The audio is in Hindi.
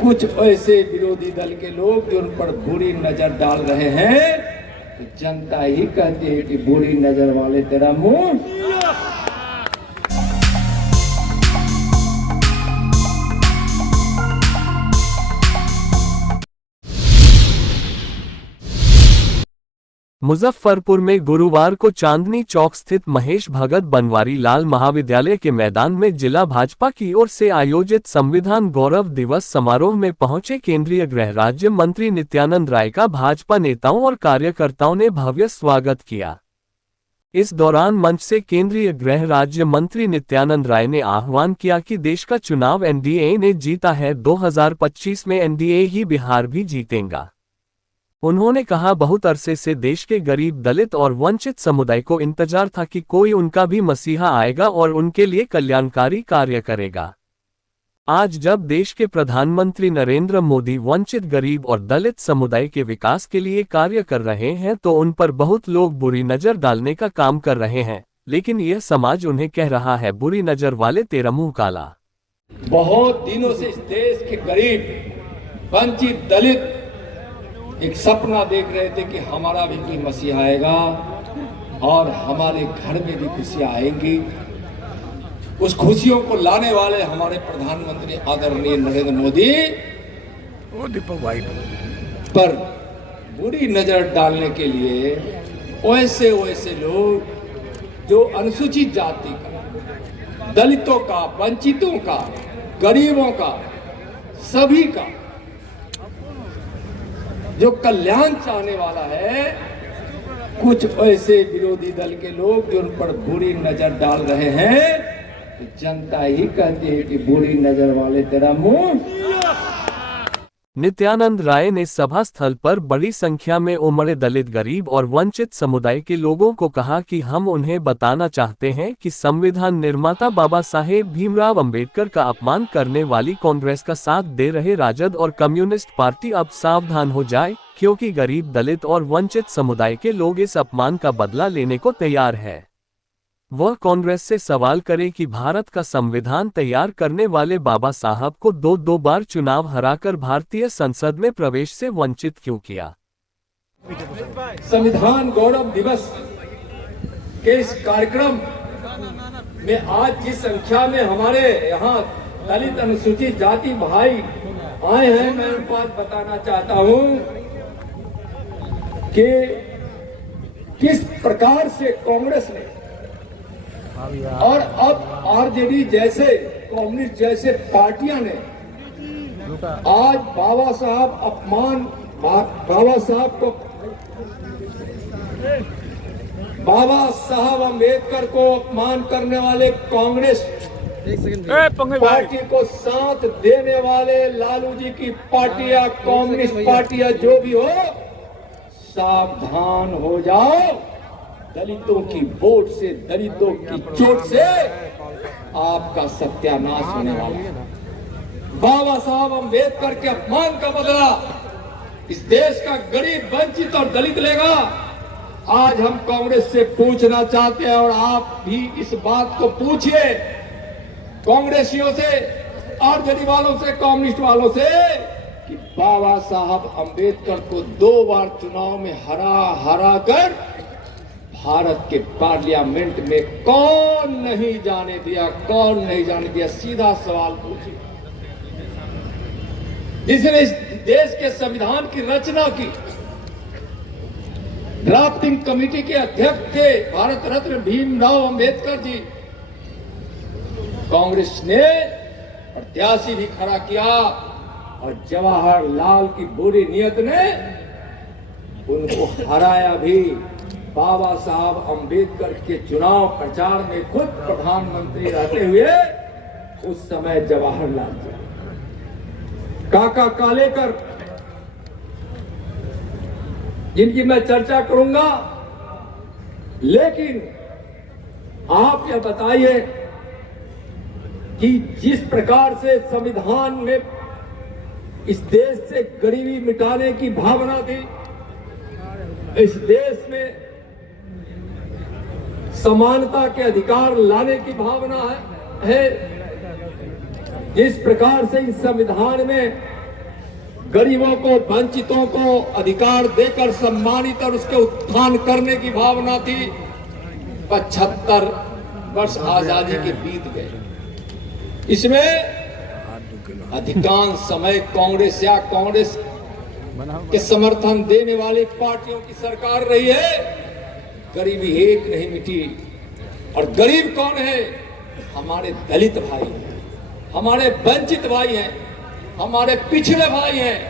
कुछ ऐसे विरोधी दल के लोग जो उन पर बुरी नजर डाल रहे हैं, तो जनता ही कहती है कि बुरी नजर वाले तेरा मुंह। मुजफ्फरपुर में गुरुवार को चांदनी चौक स्थित महेश भगत बनवारी लाल महाविद्यालय के मैदान में जिला भाजपा की ओर से आयोजित संविधान गौरव दिवस समारोह में पहुंचे केंद्रीय गृह राज्य मंत्री नित्यानंद राय का भाजपा नेताओं और कार्यकर्ताओं ने भव्य स्वागत किया। इस दौरान मंच से केंद्रीय गृह राज्य मंत्री नित्यानंद राय ने आह्वान किया कि देश का चुनाव एनडीए ने जीता है, 2025 में एनडीए ही बिहार भी जीतेगा। उन्होंने कहा, बहुत अरसे से देश के गरीब, दलित और वंचित समुदाय को इंतजार था कि कोई उनका भी मसीहा आएगा और उनके लिए कल्याणकारी कार्य करेगा। आज जब देश के प्रधानमंत्री नरेंद्र मोदी वंचित, गरीब और दलित समुदाय के विकास के लिए कार्य कर रहे हैं, तो उन पर बहुत लोग बुरी नजर डालने का काम कर रहे हैं, लेकिन यह समाज उन्हें कह रहा है, बुरी नजर वाले तेरा मुंह काला। बहुत दिनों से इस देश के गरीब, वंचित, दलित एक सपना देख रहे थे कि हमारा भी कोई मसीहा आएगा और हमारे घर में भी खुशियां आएंगी। उस खुशियों को लाने वाले हमारे प्रधानमंत्री आदरणीय नरेंद्र मोदी पर बुरी नजर डालने के लिए वैसे लोग जो अनुसूचित जाति का, दलितों का, वंचितों का, गरीबों का, सभी का जो कल्याण चाहने वाला है, कुछ ऐसे विरोधी दल के लोग जो उन पर बुरी नजर डाल रहे हैं, तो जनता ही कहती है कि बुरी नजर वाले तेरा मुंह। नित्यानंद राय ने सभा स्थल पर बड़ी संख्या में उमड़े दलित, गरीब और वंचित समुदाय के लोगों को कहा कि हम उन्हें बताना चाहते हैं कि संविधान निर्माता बाबा साहेब भीमराव अंबेडकर का अपमान करने वाली कांग्रेस का साथ दे रहे राजद और कम्युनिस्ट पार्टी अब सावधान हो जाए, क्योंकि गरीब, दलित और वंचित समुदाय के लोग इस अपमान का बदला लेने को तैयार है। वह कांग्रेस से सवाल करे कि भारत का संविधान तैयार करने वाले बाबा साहब को दो बार चुनाव हराकर भारतीय संसद में प्रवेश से वंचित क्यों किया। संविधान गौरव दिवस के इस कार्यक्रम में आज जिस संख्या में हमारे यहाँ दलित, अनुसूचित जाति भाई आए हैं, मैं एक बात बताना चाहता हूँ कि किस प्रकार से कांग्रेस ने और अब आरजेडी जैसे, कम्युनिस्ट जैसे पार्टियां ने आज बाबा साहब अम्बेडकर को अपमान करने वाले कांग्रेस पार्टी को साथ देने वाले लालू जी की पार्टियां, कम्युनिस्ट पार्टियां जो भी हो, सावधान हो जाओ। दलितों की वोट से, दलितों की चोट से आपका सत्यानाश होने वाला है। बाबा साहब अम्बेडकर के अपमान का बदला इस देश का गरीब, वंचित और दलित लेगा। आज हम कांग्रेस से पूछना चाहते हैं, और आप भी इस बात को पूछिए कांग्रेसियों से, आरजेडी वालों से, कम्युनिस्ट वालों से, कि बाबा साहब अम्बेडकर को 2 बार चुनाव में हरा कर भारत के पार्लियामेंट में कौन नहीं जाने दिया, कौन नहीं जाने दिया? सीधा सवाल पूछिए। जिसने इस देश के संविधान की रचना की, ड्राफ्टिंग कमेटी के अध्यक्ष थे भारत रत्न भीमराव अंबेडकर जी। कांग्रेस ने प्रत्याशी भी खड़ा किया और जवाहरलाल की बुरी नीयत ने उनको हराया भी। बाबा साहब अम्बेडकर के चुनाव प्रचार में खुद प्रधानमंत्री रहते हुए उस समय जवाहरलाल जी, काका कालेकर, जिनकी मैं चर्चा करूंगा, लेकिन आप यह बताइए कि जिस प्रकार से संविधान में इस देश से गरीबी मिटाने की भावना थी, इस देश में समानता के अधिकार लाने की भावना है, जिस प्रकार से इस संविधान में गरीबों को, वंचितों को अधिकार देकर सम्मानित और उसके उत्थान करने की भावना थी। 75 वर्ष आजादी के बीत गए। इसमें अधिकांश समय कांग्रेस या कांग्रेस के समर्थन देने वाली पार्टियों की सरकार रही है। गरीबी एक नहीं मिटी। और गरीब कौन है? हमारे दलित भाई हैं, हमारे वंचित भाई हैं, हमारे पिछड़े भाई हैं।